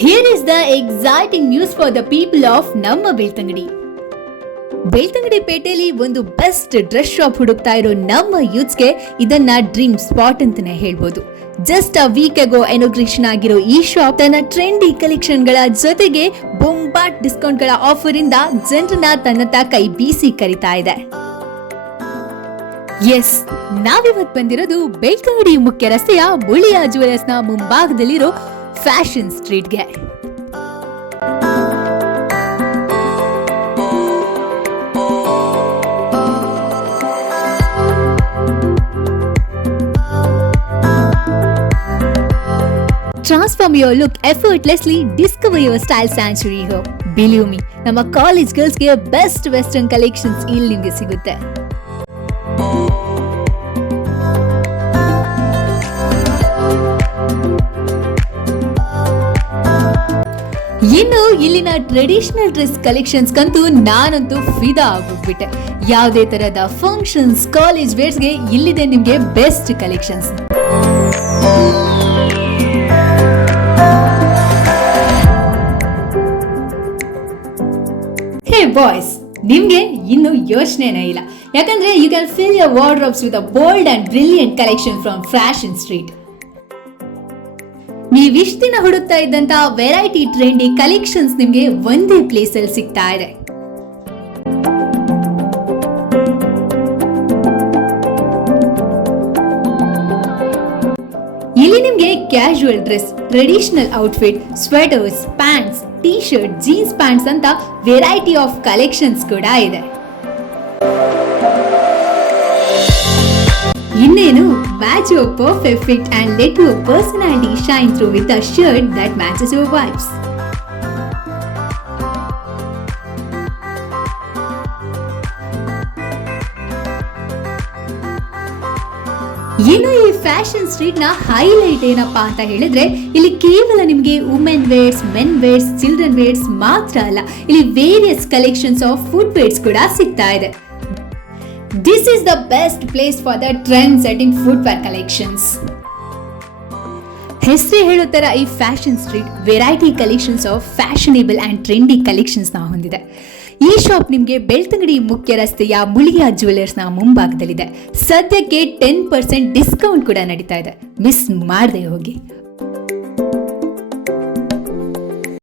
Here is the exciting news for the people of ನಮ್ಮ ಬೆಳ್ತಂಗಡಿ. ಬೆಳ್ತಂಗಡಿ ಪೇಟೆಯಲ್ಲಿ ಒಂದು ಬೆಸ್ಟ್ ಡ್ರೆಸ್ ಶಾಪ್ ಹುಡುಕ್ತಾ ಇರೋ ನಮ್ಮ ಯೂತ್ಸ್ಗೆ ಇದನ್ನ ಡ್ರೀಮ್ ಸ್ಪಾಟ್ ಅಂತಾನೆ ಹೇಳ್ಬೋದು. Just a week ago inauguration ಆಗಿರೋ ಈ ಶಾಪ್ ತನ್ನ ಟ್ರೆಂಡಿ ಕಲೆಕ್ಷನ್ ಗಳ ಜೊತೆಗೆ ಬೊಂಬಾಟ್ ಡಿಸ್ಕೌಂಟ್ ಗಳ ಆಫರ್ ಇಂದ ಜನರನ್ನ ತನ್ನತ್ತ ಕೈ ಬೀಸಿ ಕರಿತಾ ಇದೆ. ಎಸ್, ನಾವಿವತ್ತು ಬಂದಿರೋದು ಬೆಳ್ತಂಗಡಿ ಮುಖ್ಯ ರಸ್ತೆಯ ಮುಳಿಯಾ ಜುವೆಲರ್ಸ್ ನ ಮುಂಭಾಗದಲ್ಲಿರೋ fashion ಸ್ಟ್ರೀಟ್ಗೆ. Transform your look effortlessly, discover your style sanctuary here. Believe me, ನಮ್ಮ ಕಾಲೇಜ್ ಗರ್ಲ್ಸ್ ಗೆ ಬೆಸ್ಟ್ ವೆಸ್ಟರ್ನ್ ಕಲೆಕ್ಷನ್ಸ್ ಇಲ್ಲಿ ನಿಮಗೆ ಸಿಗುತ್ತೆ. ಇನ್ನು ಇಲ್ಲಿನ ಟ್ರೆಡಿಷನಲ್ ಡ್ರೆಸ್ ಕಲೆಕ್ಷನ್ಸ್ ಕಂತೂ ನಾನಂತೂ ಫಿದಾ ಆಗೋಗ್ಬಿಟ್ಟೆ. ಯಾವುದೇ ತರಹದ ಫಂಕ್ಷನ್ಸ್, ಕಾಲೇಜ್ ವೇರ್ಸ್ಗೆ ಇಲ್ಲಿದೆ ನಿಮ್ಗೆ ಬೆಸ್ಟ್ ಕಲೆಕ್ಷನ್ಸ್. ಹೇ ಬಾಯ್ಸ್, ನಿಮ್ಗೆ ಇನ್ನು ಯೋಚನೆನೇ ಇಲ್ಲ, ಯಾಕಂದ್ರೆ you can fill your wardrobes with a bold and brilliant collection from Fashion Street. ನೀವಿಷ್ಟು ದಿನ ಹುಡುಕ್ತಾ ಇದ್ದಂತ ವೆರೈಟಿ ಟ್ರೆಂಡಿ ಕಲೆಕ್ಷನ್ಸ್ ನಿಮ್ಗೆ ಒಂದೇ ಪ್ಲೇಸ್ ಅಲ್ಲಿ ಸಿಗ್ತಾ ಇದೆ. ಇಲ್ಲಿ ನಿಮ್ಗೆ casual dress, traditional outfit, sweaters, pants, T shirt, jeans pants ಅಂತ ವೆರೈಟಿ ಆಫ್ ಕಲೆಕ್ಷನ್ಸ್ ಕೂಡ ಇದೆ. ಇನ್ನೇನು, match your perfect fit and let your personality shine through with a shirt that matches your vibes. ಇನ್ನು ಈ ಫ್ಯಾಷನ್ ಸ್ಟ್ರೀಟ್ ನ highlight ಏನಪ್ಪಾ ಅಂತ ಹೇಳಿದ್ರೆ, ಇಲ್ಲಿ ಕೇವಲ ನಿಮಗೆ women wares, men wares, children wares ಮಾತ್ರ ಅಲ್ಲ, ಇಲ್ಲಿ various collections of food wares ಕೂಡ ಸಿಗ್ತಾ ಇದೆ. This is the best place for the trend-setting footwear collections. ಹೆಸರೇ ಹೇಳೋ ತರ ಈ fashion street variety collections of fashionable and trendy collections ನ ಹೊಂದಿದೆ. ಈ ಶಾಪ್ ನಿಮಗೆ ಬೆಳ್ತಂಗಡಿ ಮುಖ್ಯ ರಸ್ತೆಯ ಮುಳಿಯಾ ಜುವೆಲರ್ಸ್ ನ ಮುಂಭಾಗದಲ್ಲಿದೆ. ಸದ್ಯಕ್ಕೆ 10% ಡಿಸ್ಕೌಂಟ್ ಕೂಡ ನಡೀತಾ ಇದೆ. ಮಿಸ್ ಮಾಡದೆ ಹೋಗಿ.